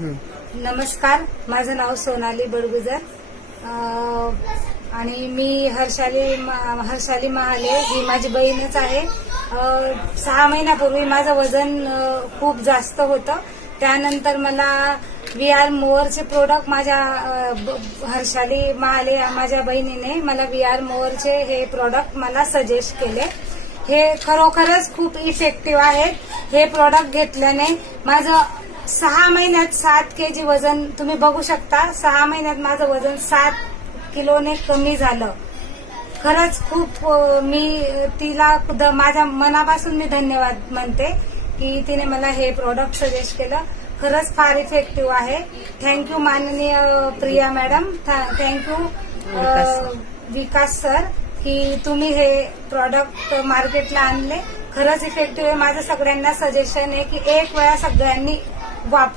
नमस्कार, माझं नाव सोनाली बडगुजर आणि मी हर्षाली महाले ही माझी बहीणच आहे. 6 महिन्यापूर्वी माझं वजन खूप जास्त होतं. त्यानंतर मला VR मोअरचे प्रोडक्ट माझ्या हर्षाली महाले माझ्या बहिणीने मला VR मोअरचे हे प्रोडक्ट मला सजेस्ट केले. हे खरोखरच खूप इफेक्टिव्ह आहेत. हे प्रोडक्ट घेतल्याने माझं 6 महिन्यात 7 kg वजन तुम्ही बघू शकता. 6 महिन्यात माझं वजन 7 किलोने कमी झालं. खरंच खूप मी तिला माझ्या मनापासून मी धन्यवाद म्हणते की तिने मला हे प्रोडक्ट सजेस्ट केलं. खरंच फार इफेक्टिव्ह आहे. थँक्यू माननीय प्रिया मॅडम, थँक्यू विकास सर की तुम्ही हे प्रोडक्ट मार्केटला आणले. खरंच इफेक्टिव्ह आहे. माझं सगळ्यांना सजेशन आहे की एक वेळा सगळ्यांनी वापर